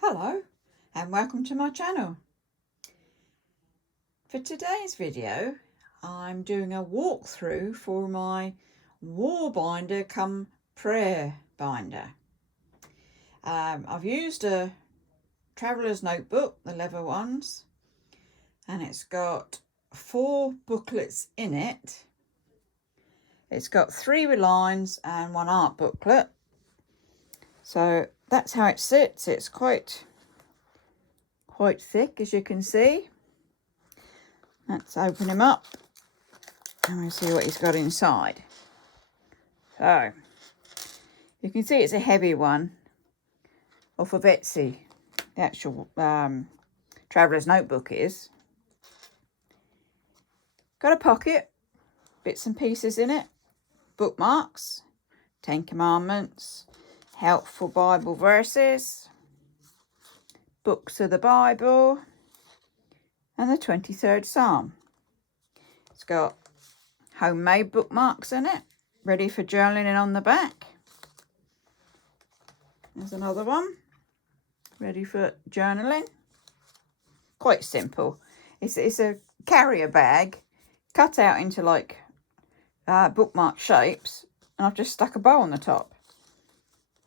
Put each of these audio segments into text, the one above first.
Hello and welcome to my channel. For today's video I'm doing a walkthrough for my war binder come prayer binder. I've used a traveller's notebook, the leather ones, and it's got 4 booklets in it. It's got 3 with lines and 1 art booklet. So that's how it sits. It's quite thick, as you can see. Let's open him up and we'll see what he's got inside. So you can see it's a heavy one, off of Etsy. The actual traveller's notebook is. Got a pocket, bits and pieces in it, bookmarks, 10 Commandments, helpful Bible verses, books of the Bible, and the 23rd Psalm. It's got homemade bookmarks in it, ready for journaling on the back. There's another one, ready for journaling. Quite simple. It's a carrier bag cut out into like bookmark shapes, and I've just stuck a bow on the top.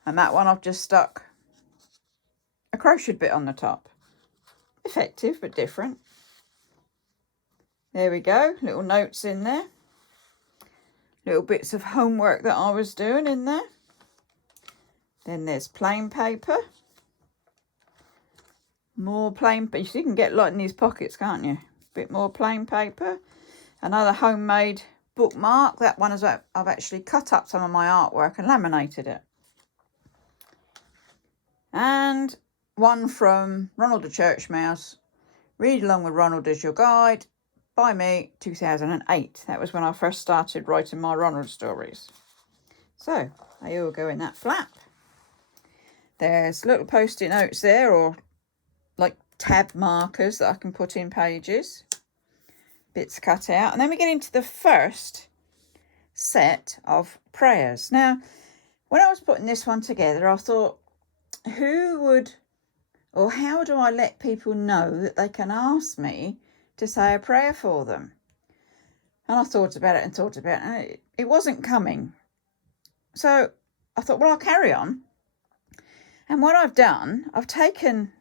And that one I've just stuck a crochet bit on the top. Effective but different. There we go, little notes in there. Little bits of homework that I was doing in there. Then there's plain paper. More plain paper. You can get a lot in these pockets, can't you? Bit more plain paper. Another homemade bookmark. That one is I've actually cut up some of my artwork and laminated it. And one from Ronald the Church Mouse. Read Along with Ronald as Your Guide. By me, 2008. That was when I first started writing my Ronald stories. So they all go in that flap. There's little post-it notes there, or like tab markers that I can put in pages. Bits cut out. And then we get into the first set of prayers. Now, when I was putting this one together, I thought, who would, or how do I let people know that they can ask me to say a prayer for them? And I thought about it and it wasn't coming. So I thought, well, I'll carry on. And what I've done, I've taken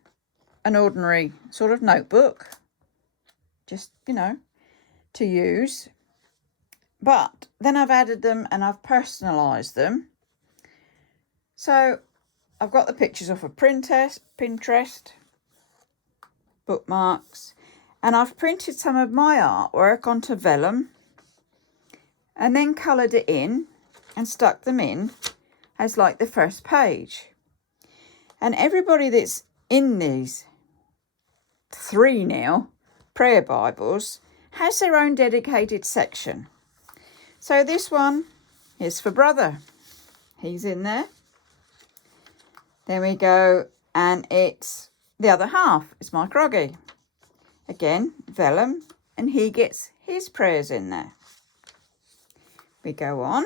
an ordinary sort of notebook, just, to use. But then I've added them and I've personalised them. So I've got the pictures off of Pinterest, bookmarks, and I've printed some of my artwork onto vellum and then coloured it in and stuck them in as like the first page. And everybody that's in these 3 now prayer Bibles has their own dedicated section. So this one is for brother. He's in there. Then we go, and it's the other half. It's my Croggy. Again, vellum, and he gets his prayers in there. We go on.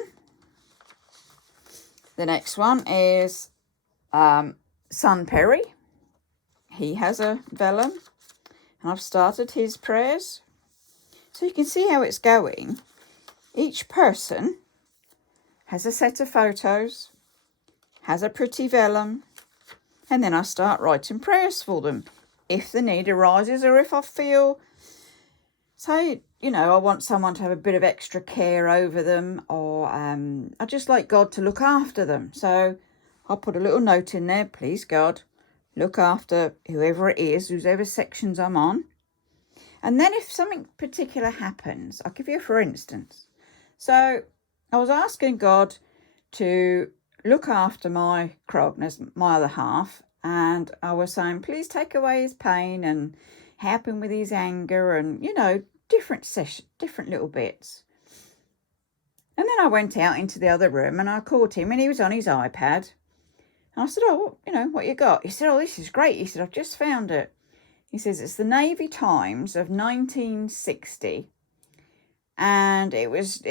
The next one is Son Perry. He has a vellum, and I've started his prayers. So you can see how it's going. Each person has a set of photos, has a pretty vellum, and then I start writing prayers for them if the need arises, or if I feel, say, I want someone to have a bit of extra care over them, or I just like God to look after them. So I'll put a little note in there, please God, look after whoever it is, whoever sections I'm on. And then if something particular happens, I'll give you a for instance. So I was asking God to look after my Crogness, my other half, and I was saying, please take away his pain and help him with his anger and, different little bits. And then I went out into the other room and I caught him and he was on his iPad. And I said, oh, what you got? He said, oh, this is great. He said, I've just found it. He says, it's the Navy Times of 1960. And it was,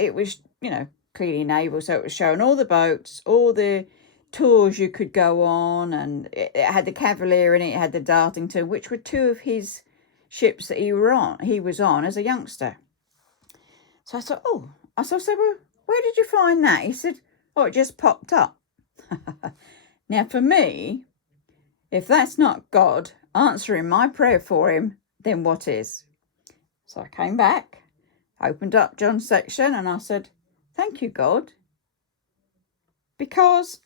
clearly naval. So it was showing all the boats, all the tours you could go on, and it had the Cavalier in it, it had the Dartington, which were two of his ships that he was on as a youngster. So I thought, I said, well, where did you find that? He said, oh, it just popped up. Now, for me, if that's not God answering my prayer for him, then what is? So I came back, opened up John's section, and I said, thank you, God, because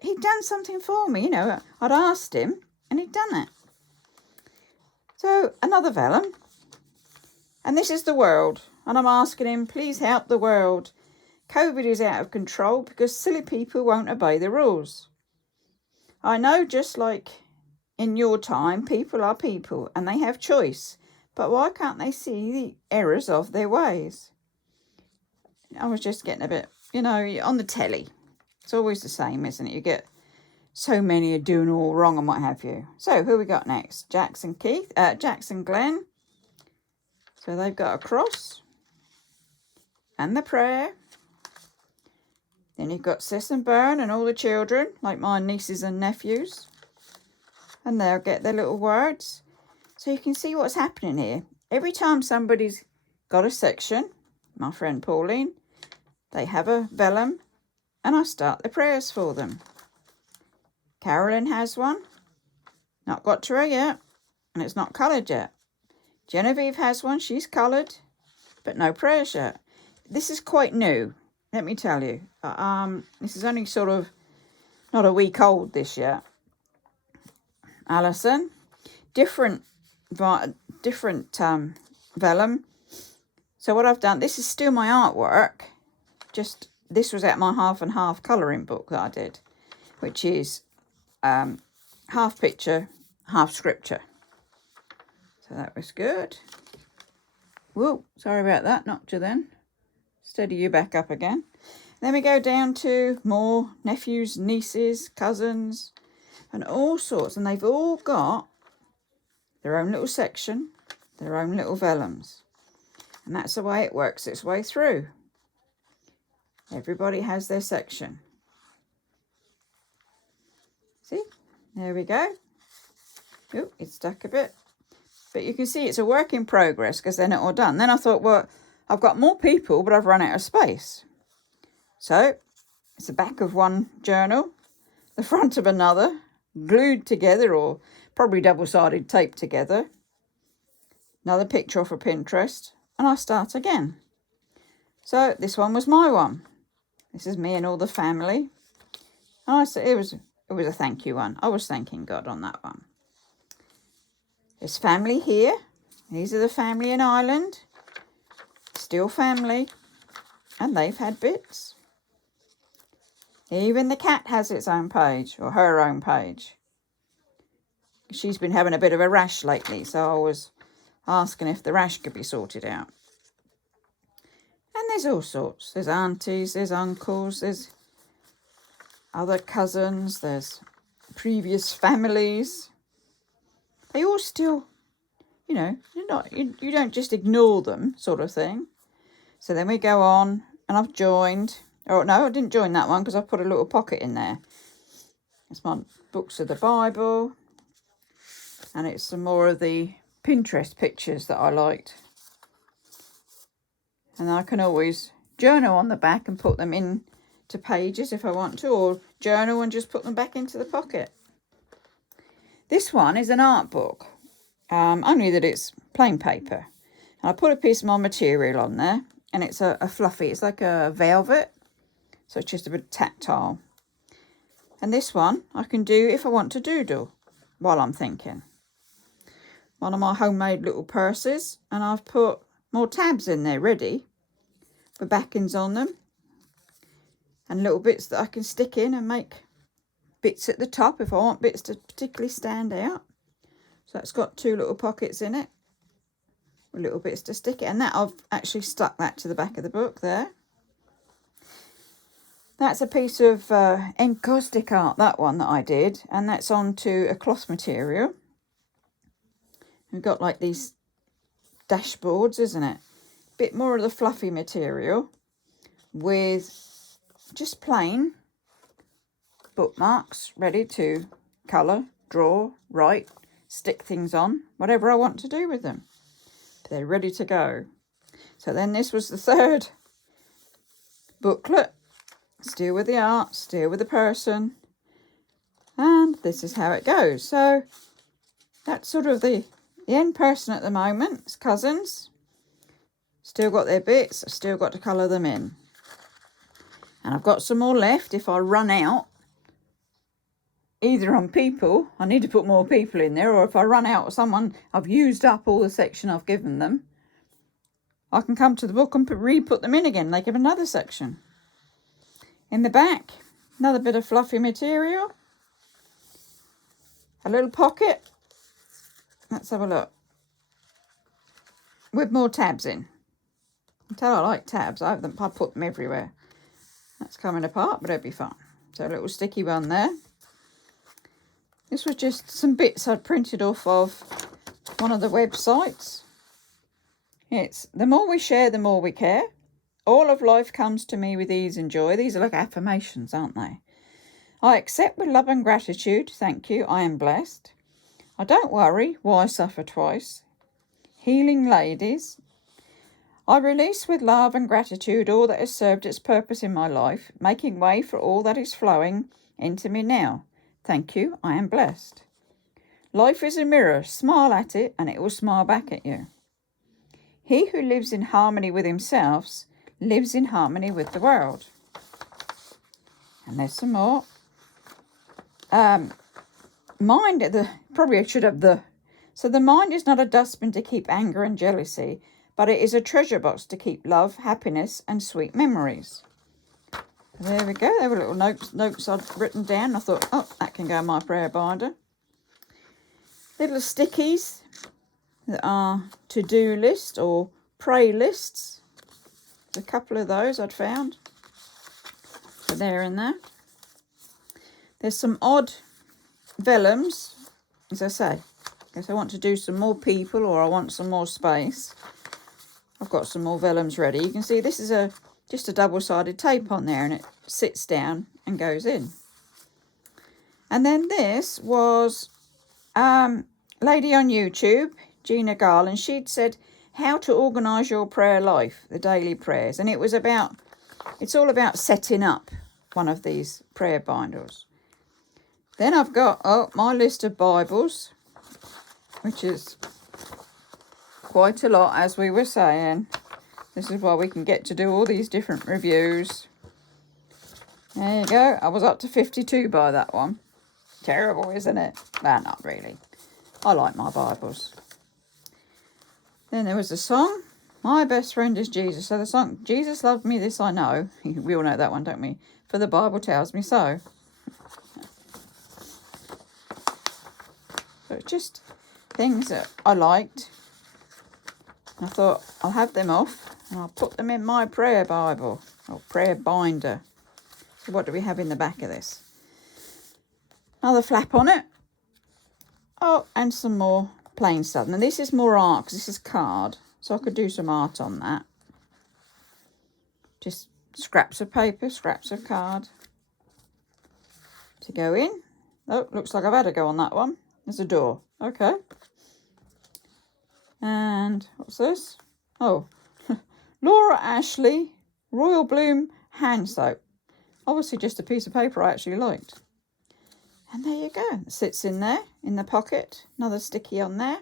he'd done something for me. I'd asked him and he'd done it. So another vellum, and this is the world, and I'm asking him, please help the world. COVID is out of control because silly people won't obey the rules. I know, just like in your time, people are people and they have choice, but why can't they see the errors of their ways? I was just getting a bit, on the telly. It's always the same, isn't it? You get so many are doing all wrong and what have you. So who we got next? Jackson Glen. So they've got a cross and the prayer. Then you've got Sis and Bern and all the children, like my nieces and nephews. And they'll get their little words. So you can see what's happening here. Every time somebody's got a section, my friend Pauline, they have a vellum, and I start the prayers for them. Carolyn has one. Not got to her yet, and it's not coloured yet. Genevieve has one. She's coloured, but no prayers yet. This is quite new, let me tell you. This is only sort of not a week old this year. Alison, different vellum. So what I've done, this is still my artwork. Just this was at my half and half colouring book that I did, which is half picture, half scripture. So that was good. Whoa, sorry about that, knocked you then. Steady you back up again. Then we go down to more nephews, nieces, cousins, and all sorts. And they've all got their own little section, their own little vellums. And that's the way it works its way through. Everybody has their section. See? There we go. Oh, it's stuck a bit. But you can see it's a work in progress because they're not all done. Then I thought, well, I've got more people, but I've run out of space. So it's the back of one journal, the front of another, glued together or probably double-sided taped together. Another picture off of Pinterest, and I start again. So this one was my one. This is me and all the family. And I said it was a thank you one. I was thanking God on that one. There's family here. These are the family in Ireland. Still family. And they've had bits. Even the cat has its own page, or her own page. She's been having a bit of a rash lately, so I was asking if the rash could be sorted out. And there's all sorts. There's aunties, there's uncles, there's other cousins, there's previous families. They all still, you don't just ignore them, sort of thing. So then we go on, and I've joined. Oh, no, I didn't join that one because I put a little pocket in there. It's my books of the Bible. And it's some more of the Pinterest pictures that I liked. And I can always journal on the back and put them into pages if I want to, or journal and just put them back into the pocket. This one is an art book, only that it's plain paper. And I put a piece of my material on there, and it's a fluffy, it's like a velvet, so it's just a bit tactile. And this one I can do if I want to doodle while I'm thinking. One of my homemade little purses, and I've put more tabs in there ready with backings on them, and little bits that I can stick in and make bits at the top if I want bits to particularly stand out. So it's got two little pockets in it with little bits to stick it, and that I've actually stuck that to the back of the book there. That's a piece of encaustic art, that one that I did, and that's onto a cloth material. We've got like these dashboards, isn't it? Bit more of the fluffy material with just plain bookmarks ready to colour, draw, write, stick things on, whatever I want to do with them. They're ready to go. So then this was the third booklet. Still with the art, still with the person. And this is how it goes. So that's sort of the end person at the moment. It's cousins. Still got their bits. I've still got to colour them in. And I've got some more left if I run out. Either on people, I need to put more people in there, or if I run out of someone, I've used up all the section I've given them, I can come to the book and re-put them in again. They give another section. In the back, another bit of fluffy material. A little pocket. Let's have a look. With more tabs in. I tell I like tabs. I put them everywhere. That's coming apart, but it'll be fine. So a little sticky one there. This was just some bits I'd printed off of one of the websites. It's the more we share, the more we care. All of life comes to me with ease and joy. These are like affirmations, aren't they? I accept with love and gratitude. Thank you. I am blessed. I don't worry. Why suffer twice? Healing ladies. I release with love and gratitude all that has served its purpose in my life, making way for all that is flowing into me now. Thank you, I am blessed. Life is a mirror. Smile at it and it will smile back at you. He who lives in harmony with himself lives in harmony with the world. And there's some more. Probably I should have the. So the mind is not a dustbin to keep anger and jealousy, but it is a treasure box to keep love, happiness and sweet memories. There we go. There were little notes I'd written down. I thought, oh, that can go in my prayer binder. Little stickies that are to-do list or pray lists. A couple of those I'd found. So they're in there. There's some odd vellums, as I say. If I want to do some more people or I want some more space, I've got some more vellums ready. You can see this is just a double-sided tape on there and it sits down and goes in. And then this was lady on YouTube, Gina Garland. She'd said how to organise your prayer life, the daily prayers. And it's all about setting up one of these prayer binders. Then I've got my list of Bibles, which is quite a lot, as we were saying. This is why we can get to do all these different reviews. There you go. I was up to 52 by that one. Terrible, isn't it? Well, not really. I like my Bibles. Then there was the song, My Best Friend is Jesus. So the song, Jesus Loved Me, This I Know. We all know that one, don't we? For the Bible tells me so. So it's just things that I liked. I thought I'll have them off and I'll put them in my prayer Bible or prayer binder. So what do we have in the back of this? Another flap on it. Oh, and some more plain stuff. Now this is more art because this is card. So I could do some art on that. Just scraps of paper, scraps of card to go in. Oh, looks like I've had a go on that one. There's a door. Okay. And what's this? Oh, Laura Ashley Royal Bloom hand soap. Obviously just a piece of paper I actually liked. And there you go. It sits in there in the pocket. Another sticky on there.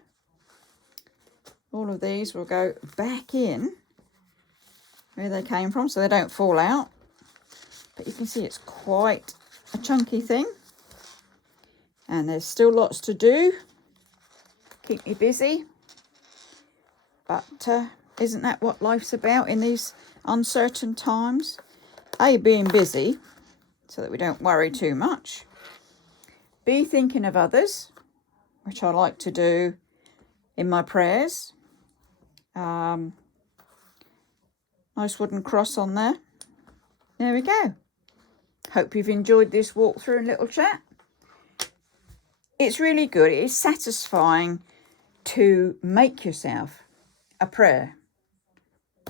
All of these will go back in where they came from so they don't fall out. But you can see it's quite a chunky thing. And there's still lots to do. Keep me busy. But isn't that what life's about in these uncertain times? A, being busy so that we don't worry too much. B, thinking of others, which I like to do in my prayers. Nice wooden cross on there. There we go. Hope you've enjoyed this walkthrough and little chat. It's really good. It is satisfying to make yourself a prayer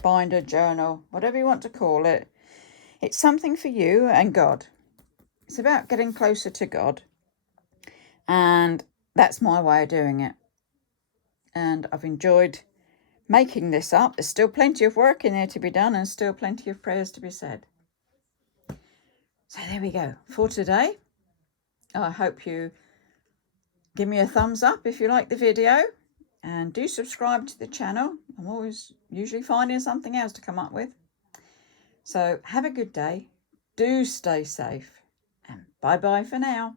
binder, journal, whatever you want to call it. It's something for you and God. It's about getting closer to God. And that's my way of doing it. And I've enjoyed making this up. There's still plenty of work in there to be done and still plenty of prayers to be said. So there we go for today. I hope you give me a thumbs up if you like the video, and do subscribe to the channel. I'm always usually finding something else to come up with. So have a good day. Do stay safe, and bye-bye for now.